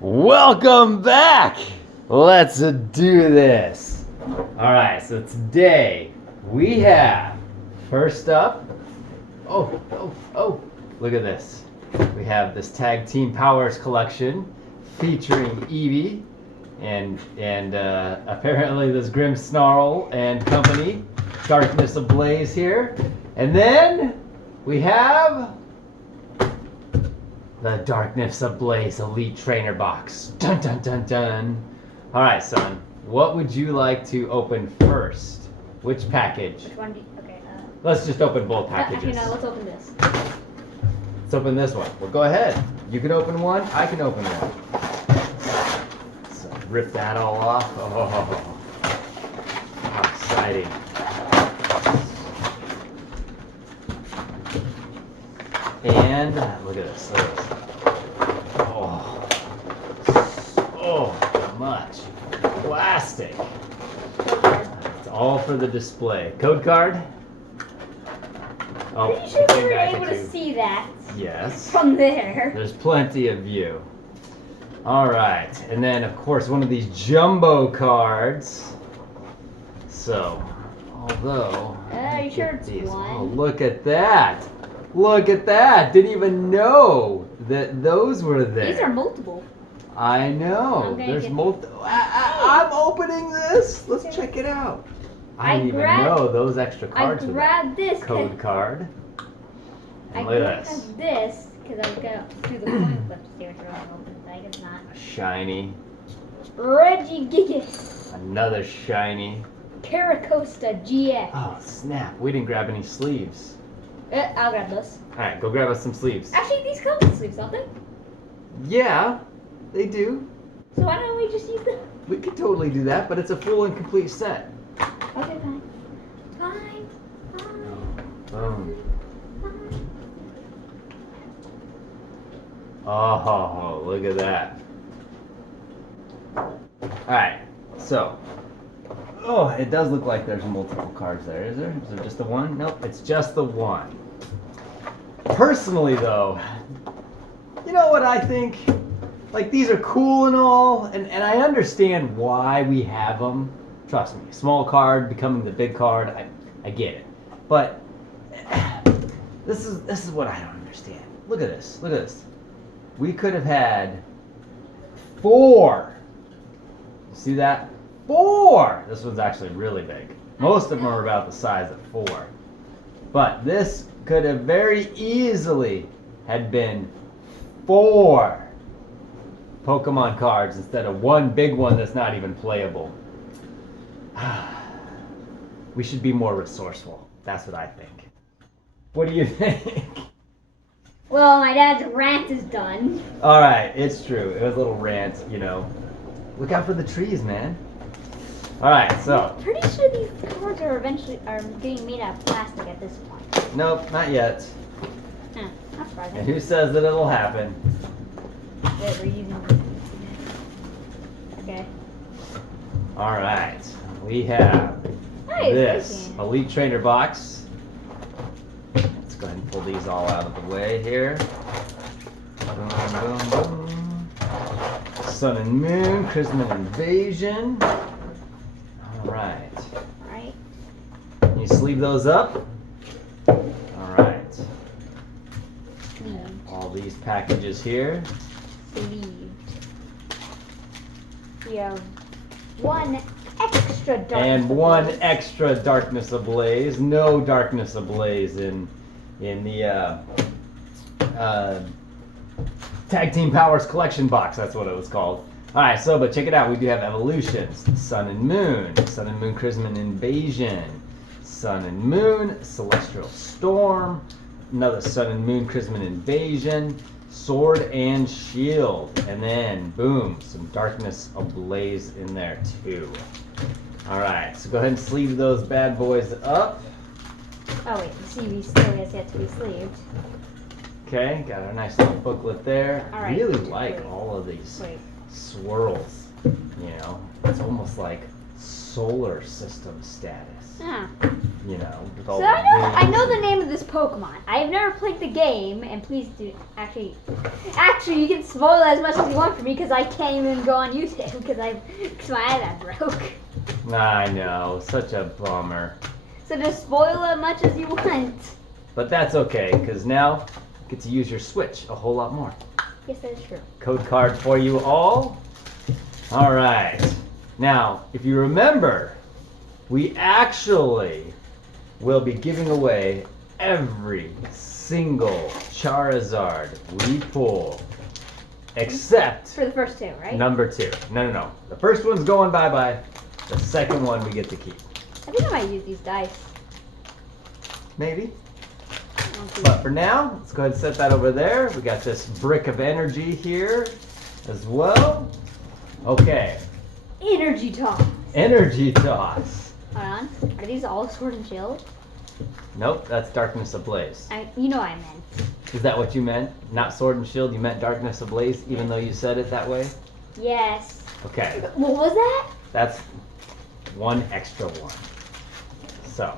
Welcome back! Let's do this. Alright, so today we have, first up, look at this. We have this Tag Team Powers collection featuring Eevee and apparently this Grimmsnarl and company, Darkness Ablaze here. And then we have the Darkness Ablaze Elite Trainer Box. Dun dun dun dun. Alright, son. What would you like to open first? Which package? Which one do you, okay, Let's just open both packages. Actually, no, let's open this. Let's open this one. Well, go ahead. You can open one. I can open one. So rip that all off. Oh, how exciting. And look at this. Look at this. So much plastic. It's all for the display. Code card. Are you sure we were able to see that? Yes. From there. There's plenty of view. All right, and then of course one of these jumbo cards. So, although. Are you sure it's these. one? Oh, look at that! Look at that! Didn't even know that those were there. These are multiple. I know. There's multiple. I'm opening this. Let's check it out. I didn't even know those extra cards were there. I grabbed this. Code card. I And look at this. grabbed this because I was gonna do the coin flip to see which one I opened, but I guess not. A shiny. Regigigas. Another shiny. Caracosta GX. Oh snap! We didn't grab any sleeves. I'll grab this. All right, go grab us some sleeves. Actually, these come with sleeves, don't they? Yeah, they do. So why don't we just use them? We could totally do that, but it's a full and complete set. Okay, fine. Fine. Boom. Oh, look at that. Alright, so. Oh, it does look like there's multiple cards there, is there? Is there just the one? Nope, it's just the one. Personally, though, you know what I think? Like, these are cool and all, and I understand why we have them. Trust me, small card becoming the big card, I get it. But this is what I don't understand. Look at this. Look at this. We could have had 4. See that? 4. This one's actually really big. Most of them are about the size of 4. But this could have very easily had been 4 Pokemon cards instead of one big one that's not even playable. We should be more resourceful. That's what I think. What do you think? Well, my dad's rant is done. All right, it's true. It was a little rant, you know. Look out for the trees, man. All right, so. I'm pretty sure these cards are getting made out of plastic at this point. Nope, not yet. Huh, not surprising. And who says that it'll happen? Wait, we're using this. Okay. All right, we have Nice, this thank you. Elite Trainer box. Let's go ahead and pull these all out of the way here. Boom, boom, boom. Sun and Moon, Christmas Invasion. All right. Alright. Can you sleeve those up? All right. Sleeved. All these packages here. Sleeved. We have one extra dark. And one extra Darkness Ablaze. No Darkness Ablaze in the Tag Team Powers collection box. That's what it was called. Alright, so but check it out. We do have Evolutions, Sun and Moon Chrisman Invasion, Sun and Moon, Celestial Storm, another Sun and Moon Chrisman Invasion, Sword and Shield, and then boom, some Darkness Ablaze in there too. Alright, so go ahead and sleeve those bad boys up. Oh wait, the CV still has yet to be sleeved. Okay, got our nice little booklet there. All right. Really like Wait. all of these Wait. swirls. You know, it's almost like solar system status. Huh. You know, with all So the I rings know the and- name of this Pokemon. I have never played the game, and please do actually you can spoil it as much as you want for me because I can't even go on YouTube because my iPad broke. I know, such a bummer. So just spoil as much as you want. But that's okay, because now you get to use your Switch a whole lot more. Yes, that is true. Code card for you all. All right. Now, if you remember, we actually will be giving away every single Charizard we pull, except For the first two, right? number 2. No. The first one's going bye-bye. The second one we get to keep. I think I might use these dice. Maybe. I don't think- But for now, let's go ahead and set that over there. We got this brick of energy here as well. Okay, Energy toss. energy toss. Hold on. Are these all Sword and Shield? Nope, that's darkness ablaze. You know what I meant. Is that what you meant? Not sword and shield, you meant darkness ablaze, even though you said it that way? Yes. Okay, What was that? that's one extra one. So,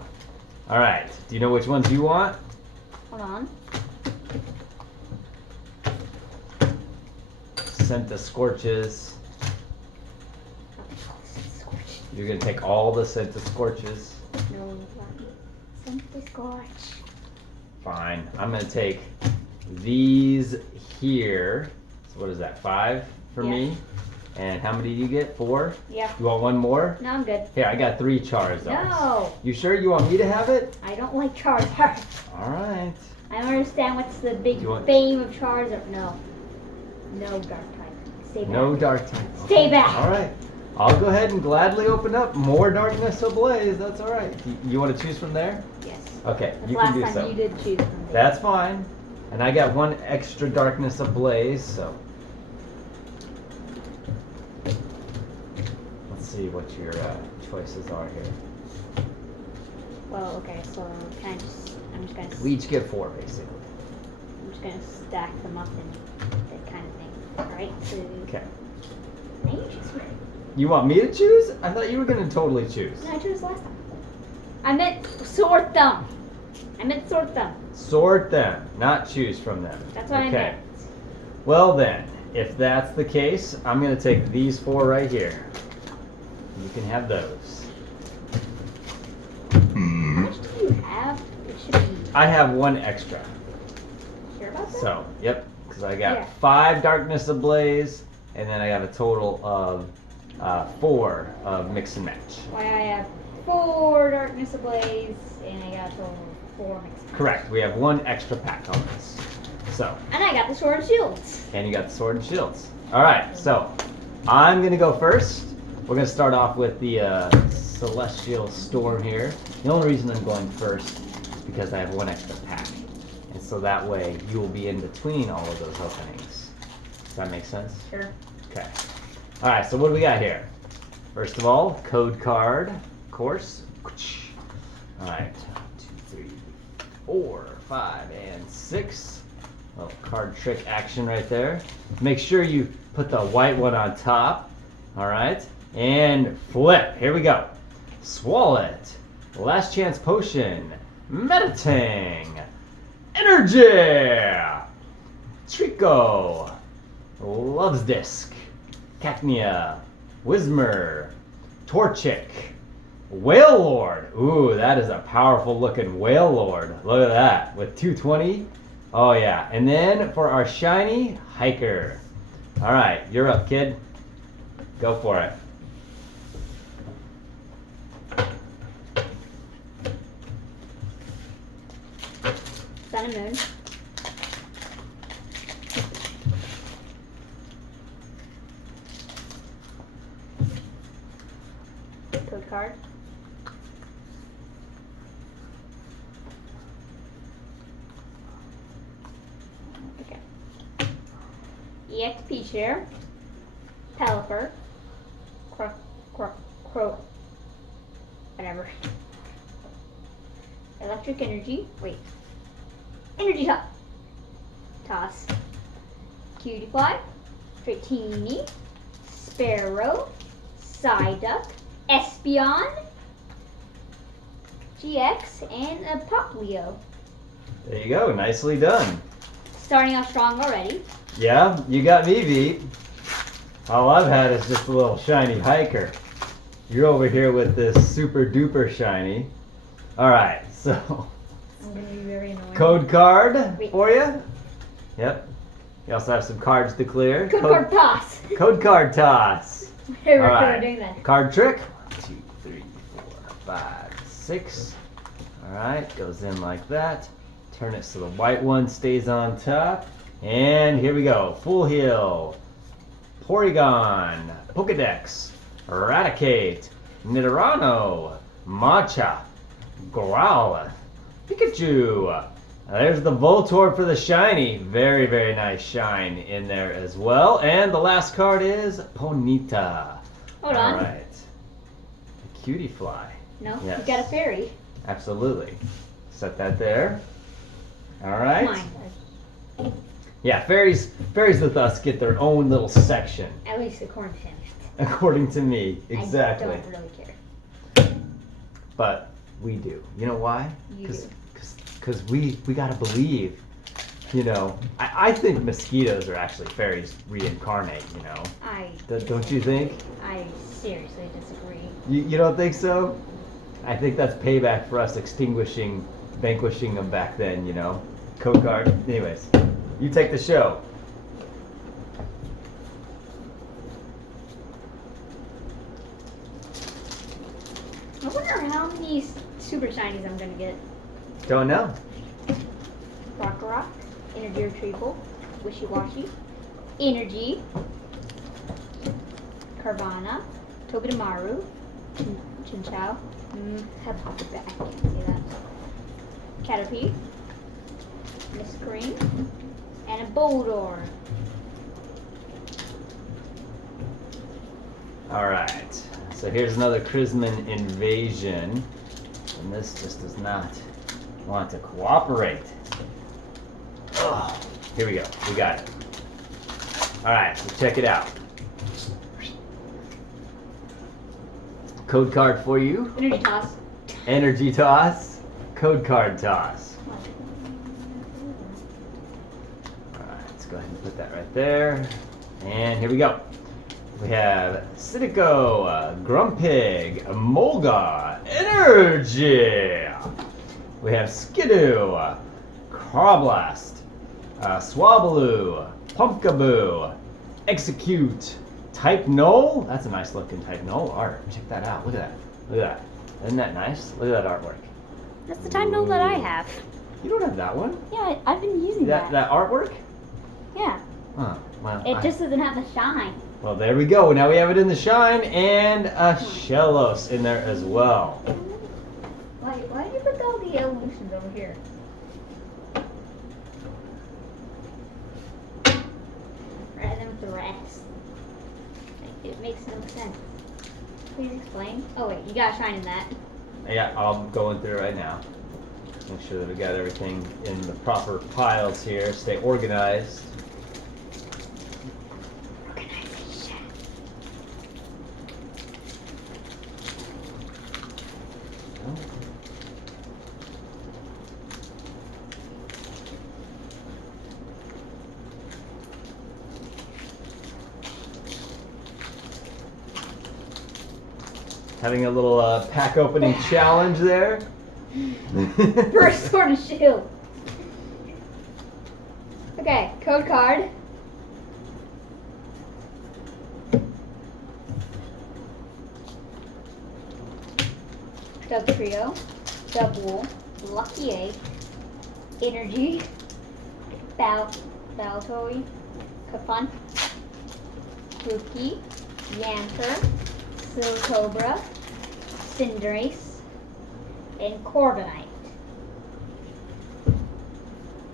all right, do you know which ones you want? Hold on. Scent the Scorches. You're gonna take all the Scent the Scorches. No. Simply Scorch. Fine. I'm gonna take these here. So what is that? 5 for Yeah. me. And how many do you get? 4? Yeah. You want one more? No, I'm good. Here, I got 3 Charizards. No. You sure you want me to have it? I don't like Charizard. All right. I don't understand what's the big You want- fame of Charizard. No. No dark type. Stay back. No dark type. Stay back. All right. I'll go ahead and gladly open up more Darkness Ablaze. That's all right. You want to choose from there? Yes. Okay, That's you last can do time so. you did choose from there. That's fine. And I got 1 extra Darkness Ablaze, so. Let's see what your choices are here. Well, okay, so I'm just gonna We each get 4, basically. I'm just gonna stack them up and that kind of thing. Alright, so Okay. now you choose first. You want me to choose? I thought you were going to totally choose. No, I chose last time. I meant sort them. Sort them, not choose from them. That's what I meant. Well then, if that's the case, I'm going to take these 4 right here. You can have those. How much do you have? It should be I have 1 extra. sure about that? So, yep, because I got Yeah. 5 Darkness Ablaze, and then I have a total of 4 of Mix and Match. Why I have 4 Darkness Ablaze and I got a total of 4 mixed. Correct, we have 1 extra pack on this. So, And I got the Sword and Shields. and you got the Sword and Shields. Alright, so I'm going to go first. We're going to start off with the Celestial Storm here. The only reason I'm going first is because I have 1 extra pack. And so that way you will be in between all of those openings. Does that make sense? Sure. Okay. Alright, so what do we got here? First of all, code card, of course. Alright, 2, 3, 4, 5, and 6. Little card trick action right there. Make sure you put the white one on top. Alright, and flip. Here we go. Swallet. Last Chance Potion. Meditang. Energy. Trico. Love's Disc. Cacnea. Whismer. Torchic. Whale Lord. Ooh, that is a powerful looking Whale Lord. Look at that. With 220. Oh yeah. And then for our shiny Hiker. Alright, you're up, kid. Go for it. Sun and Moon. Code card. Okay. EXP chair. Pelipper. Crow. Whatever. Electric energy. Wait. Energy toss. Cutie fly. Dratini. Sparrow. Psyduck. Espeon, GX, and a Popplio. There you go. Nicely done. Starting off strong already. Yeah, you got me beat. All I've had is just a little shiny hiker. You're over here with this super duper shiny. All right, so I'm gonna be very annoying. code card Wait. for you. Yep. You also have some cards to clear. Code card toss. Code card toss. We're All right. doing that. Card trick. 1, 2, 3, 4, 5, 6. All right, goes in like that. Turn it so the white one stays on top. And here we go. Full heal. Porygon. Pokedex. Eradicate. Nidorano. Matcha. Growl. Pikachu. There's the Voltorb for the shiny. Very, very nice shine in there as well. And the last card is Ponyta. Hold on. All right. A cutie fly. No, Yes. you got a fairy. Absolutely. Set that there. All right. Mine. Yeah, fairies with us get their own little section, At least according to him. according to me. Exactly. I don't really care. But we do. You know why? You do. Because we gotta believe. You know, I think mosquitoes are actually fairies reincarnate. You know, don't you think? I seriously disagree. You don't think so? I think that's payback for us vanquishing them back then. You know, code card. Anyways, you take the show. I wonder how many super shinies I'm gonna get. Don't know. Rock, Energy Retrieval, Wishy Washy, Energy, Carvana, Tobidamaru, Chinchou, have popped it back, can't see that. Caterpie, Miss Green, and a Boldor. Alright, so here's another Chrisman invasion. And this just does not want to cooperate. Oh, here we go. We got it. Alright, so check it out. Code card for you. Energy Toss. Energy toss. Code card toss. Alright, let's go ahead and put that right there. And here we go. We have Citico, Grumpig, Molga, Energy. We have Skidoo, Carblast, Swablu, Pumpkaboo, Execute, Type Null. That's a nice looking Type Null art. Check that out. Look at that. Look at that. Isn't that nice? Look at that artwork. That's the time that I have. You don't have that one. Yeah, I've been using that. That artwork? Yeah. Huh. Well, It just doesn't have the shine. well, there we go. Now we have it in the shine and a Shellos in there as well. Why did you put all the evolutions over here? Rather than with the rest. It makes no sense. Please explain. Oh wait, you got shine in that. Yeah, I'm going through it right now. Make sure that we got everything in the proper piles here. Stay organized. Organization. Having a little pack opening challenge there. First Sword and Shield. Okay, code card. Dub Trio, Dub Wool, Lucky Egg, Energy, Baltoy, Kafun, Rookie, Yanker, Silcobra, Cinderace, and Corviknight.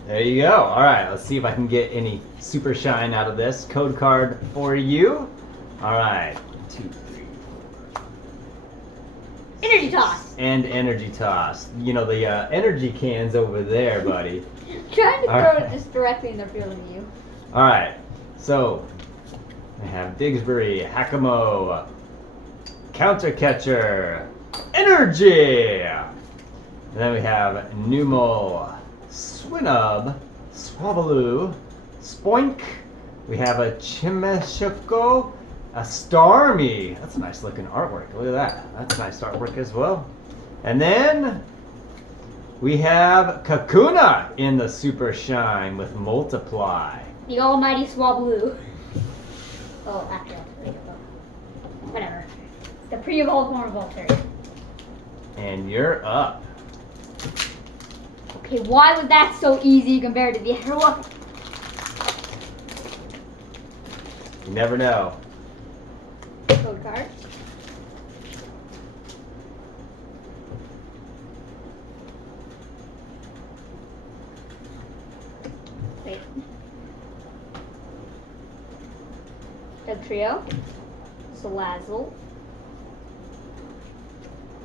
There you go. All right, let's see if I can get any super shine out of this. Code card for you. All right. 2, 3. Energy Toss! And energy toss. You know, the energy can's over there, buddy. Trying to All throw right. it just directly in the field of view. All right. So, I have Digsbury, Hakamo, Counter Catcher, Energy. And then we have Numel, Swinub, Swablu, Spoink. We have a Chimeshiko, a Starmie. That's a nice looking artwork. Look at that. That's nice artwork as well. And then we have Kakuna in the Super Shine with Multiply. The almighty Swablu. Oh, actually, whatever. It's the pre-evolved form of Volturi. And you're up. Okay, why was that so easy compared to the other one? You never know. Code card. Wait. Dugtrio. Salazzle.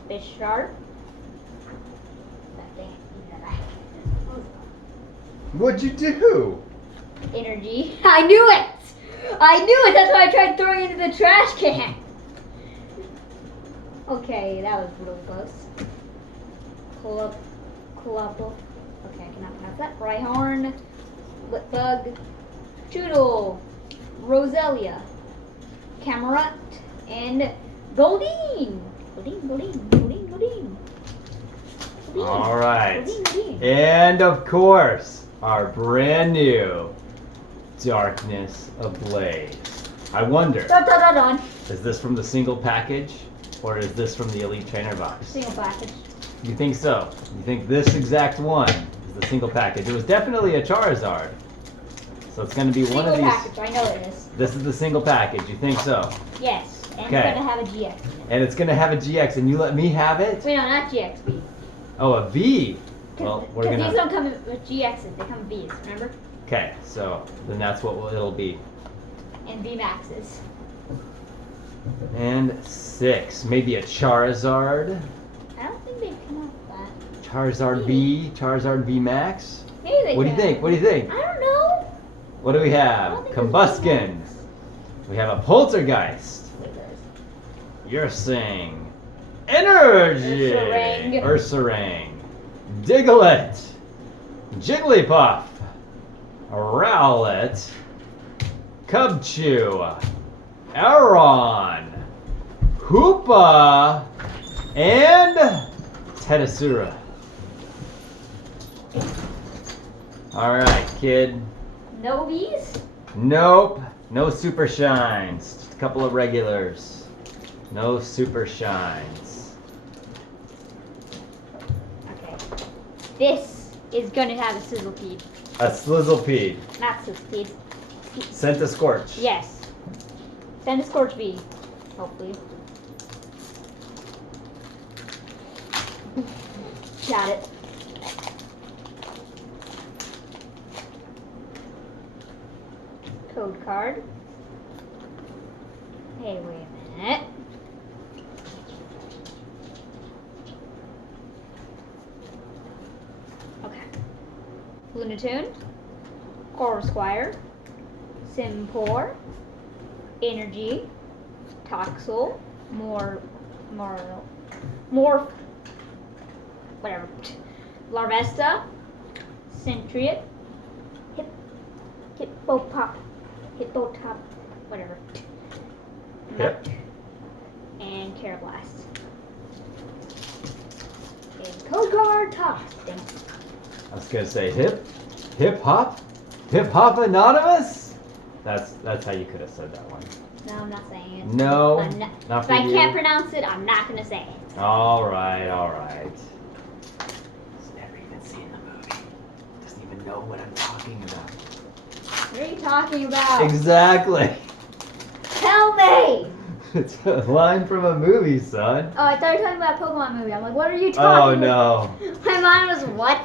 Bisharp. That thing. What'd you do? Energy. I knew it! I knew it! That's why I tried throwing it into the trash can! Okay, that was really close. Colapple. Okay, I cannot pronounce that. Rhyhorn. Litbug. Choodle. Roselia. Camerupt. And Goldeen! Goldeen. All right. Goldeen. And of course, our brand new Darkness Ablaze. I wonder, Dun, dun, dun, dun. is this from the single package or is this from the Elite Trainer box? Single package. You think so? You think this exact one is the single package? It was definitely a Charizard. So it's going to be one Single of these. package, I know it is. This is the single package. You think so? Yes, and Okay. it's gonna have a GX. And it's going to have a GX and you let me have it? Wait, no, not GX, V. Oh, a V. Well, we're Because going these to... don't come with GXs, they come with Vs, remember? Okay, so then that's what it'll be. And V Maxes. And 6. Maybe a Charizard. I don't think they'd come out with that. Charizard V. Charizard V Max. Maybe they What do you can. think? What do you think? I don't know. What do we I have? don't think there's Combuskin. V Max. We have a Poltergeist. Wait, Ursing. Energy. Ursaring. Ursaring. Diglett. Jigglypuff. Rowlet. Cubchoo. Aron. Hoopa. And Tedasura. Alright, kid. No Vs? Nope. No super shines. Just a couple of regulars. No super shines. Okay. This is gonna have a Sizzlepede. A Slizzlepede. Not Sizzlepede. Scorch. Yes. Send a Scorch V. Hopefully. Got it. Code card. Hey, wait a minute. Okay. Lunatoon. Corusquire. Simpor. Energy. Toxel. Morph. Whatever. Larvesta. Centriet. Hippotop. Whatever. Yep. And Carablast. And code card top. I was gonna say hip hop anonymous. That's how you could have said that one. No, I'm not saying it. No, I'm not if for I you. can't pronounce it, I'm not gonna say it. All right. He's never even seen the movie. Doesn't even know what I'm talking about. What are you talking about? Exactly. Tell me! It's a line from a movie, son. Oh, I thought you were talking about a Pokemon movie. I'm like, what are you Oh talking no. about? My mind was, what?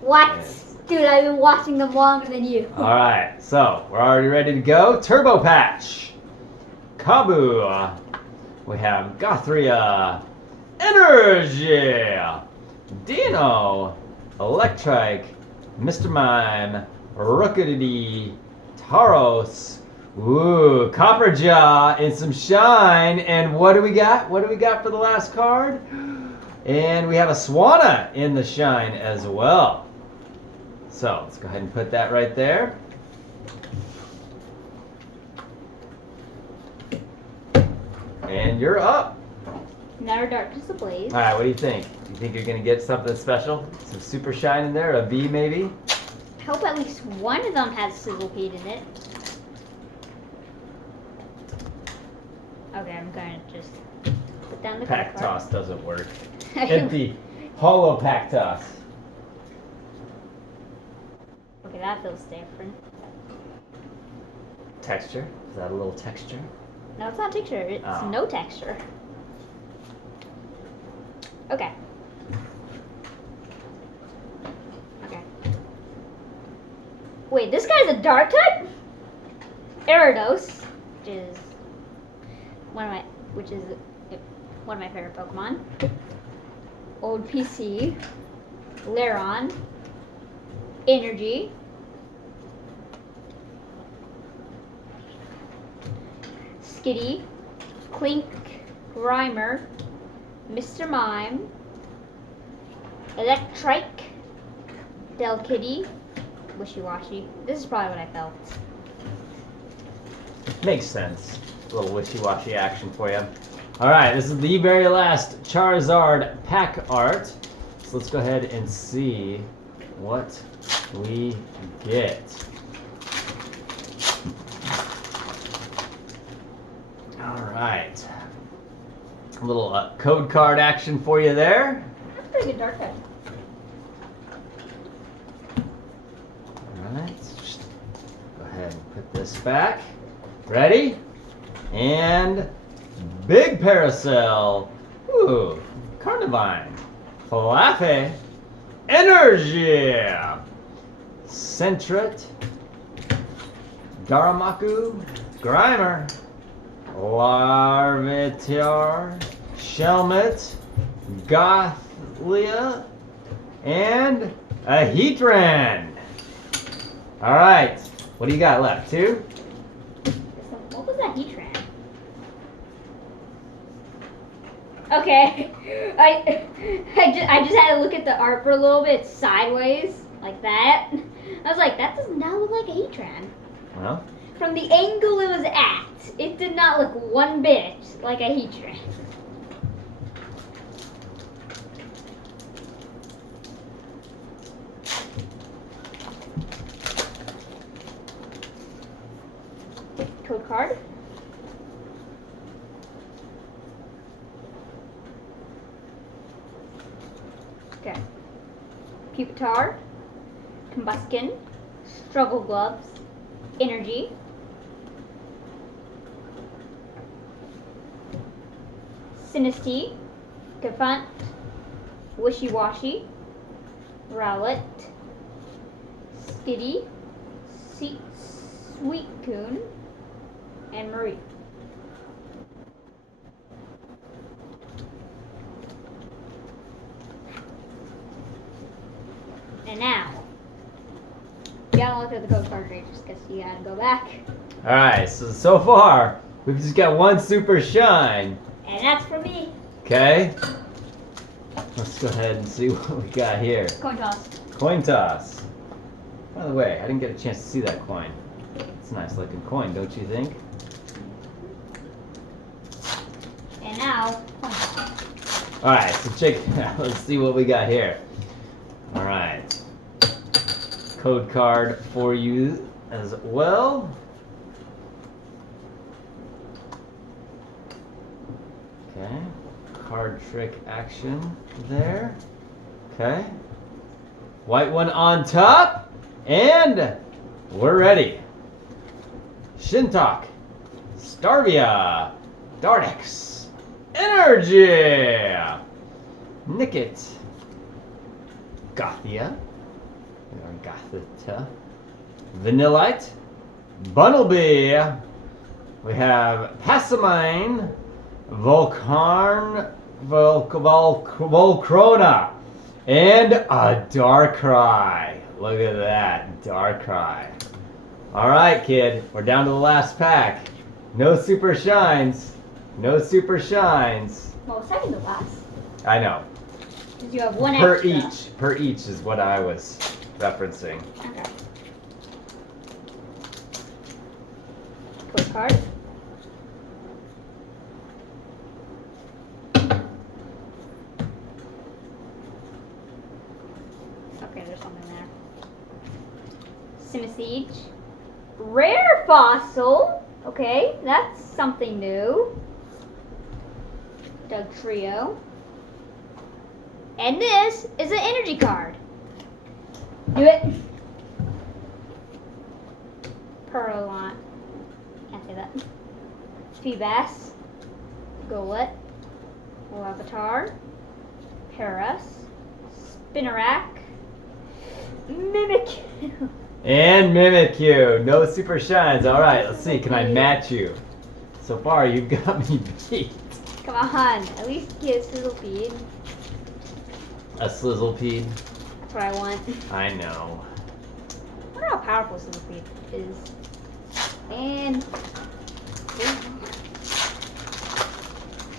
What? Dude, I've been watching them longer than you. All right, so we're already ready to go. Turbo Patch, Kabu. We have Gothria, Energy, Dino, Electrike, Mr. Mime, Rookidee, Tauros, Ooh, Copper Jaw and some shine. And what do we got? What do we got for the last card? And we have a Swanna in the shine as well. So let's go ahead and put that right there. And you're up. Another Darkness Ablaze. All right, what do you think? You think you're going to get something special? Some super shine in there? A B maybe? I hope at least one of them has Sizzlepede in it. Okay, I'm going to just put down the Pack card. toss doesn't work. Empty. Hollow pack toss. Okay, that feels different. Texture? Is that a little texture? No, it's not texture. It's Oh. no texture. Okay. Okay. Wait, this guy's a dark type? Gyarados, which is one of my favorite Pokemon. Old PC, Lairon, Energy, Skitty, Clink, Grimer, Mr. Mime, Electrike, Delkitty, Wishy-Washy. This is probably what I felt. Makes sense. A little wishy-washy action for you. All right, this is the very last Charizard pack art. So let's go ahead and see what we get. All right. A little code card action for you there. That's pretty good dark type. All right. Just go ahead and put this back. Ready? And Big Paracel. Ooh, Carnivine. Flaffy. Energy. Sentret. Daramaku. Grimer. Larvitar. Shelmet. Gothlia. And a Heatran. All right. What do you got left? Two? What was that Heatran? Okay, I just had to look at the art for a little bit sideways, like that. I was like, that does not look like a Heatran. Well, From the angle it was at, it did not look one bit like a Heatran. Code card. Okay. Pupitar, Combuskin, Struggle Gloves, Energy, Sinistea, Confront, Wishy-Washy, Rowlet, Skitty, Sweetcoon, and Marie. And now, you gotta look at the code card rate just because you gotta go back. all right. So far, we've just got one super shine. And that's for me. Okay. Let's go ahead and see what we got here. Coin toss. Coin toss. By the way, I didn't get a chance to see that coin. It's a nice looking coin, don't you think? And now, coin toss. All right. So check it out. Let's see what we got here. All right. Code card for you as well. Okay. Card trick action there. Okay. White one on top. And we're ready. Shintok. Starvia. Dardex. Energy. Nickit. Gothia. Or Gothita. Vanillite. Bunnelby. We have Passamine. Volcrona. And a Darkrai. Look at that. Darkrai. All right, kid. We're down to the last pack. No super shines. No super shines. Well, second to last. I know. Because you have one Per extra. each. Per each is what I was referencing. Okay. Quick card. Okay, there's something there. Simisage. Rare fossil. Okay, that's something new. Doug Trio. And this is an energy card. Do it. Perlon. Can't say that. Feebas. Golett. Lavatar. Paras. Spinnerack. Mimikyu. And Mimikyu. No super shines. All right, let's see. Can I match you? So far, you've got me beat. Come on, at least get Sizzlepeed. A Slizzlepede. That's what I want. I know. I wonder how powerful Sizzlepeed is. And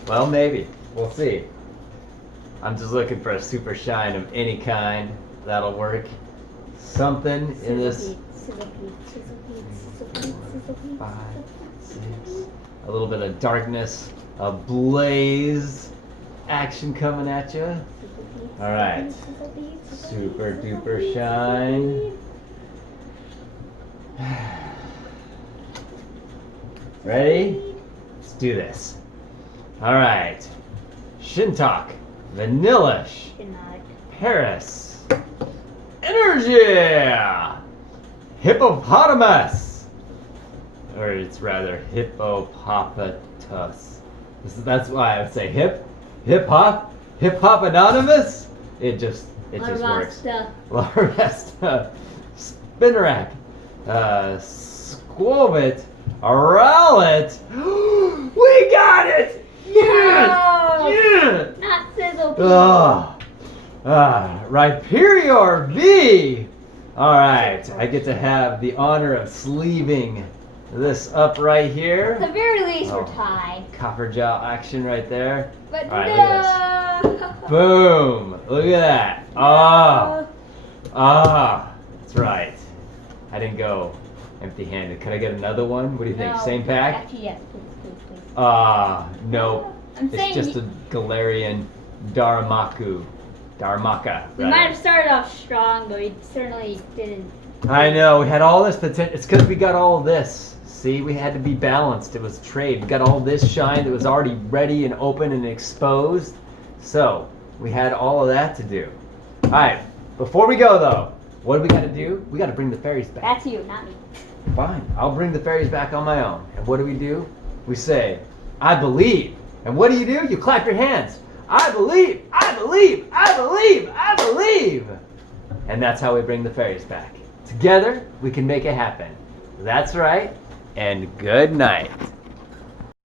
Well, maybe. We'll see. I'm just looking for a super shine of any kind. That'll work. Something in this. Sizzlepeed. 5, 6. A little bit of darkness. A blaze action coming at you. All right. Super duper shine. Ready? Let's do this. All right. Shintok, Vanillish, Paris, Energy, Hippopotamus, or it's rather Hippopotamus. That's why I would say hip hop, anonymous. It just works. Larvesta, Spinnerack, Squovit, Rowlet. We got it! Yes! No! Yes! Not Sizzlepeed. Rhyperior V! Alright, I get to have the honor of sleeving this up right At here. the very least, Oh. we're tied. Copper gel action right there. But All right, no! look at Boom! Look at that. That's right. I didn't go empty-handed. Could I get another one? What do you think? No. Same pack? Actually, yes, please. No. I'm It's saying just a Galarian Darumaka. we might have started off strong, but we certainly didn't. I know, we had all this potential. It's because we got all this. See, we had to be balanced. It was trade. We got all this shine that was already ready and open and exposed. So, we had all of that to do. Alright, before we go though, what do we got to do? We got to bring the fairies back. That's you, not me. Fine, I'll bring the fairies back on my own. And what do? We say, I believe. And what do? You clap your hands. I believe, I believe, I believe, I believe. And that's how we bring the fairies back. Together, we can make it happen. That's right, and good night.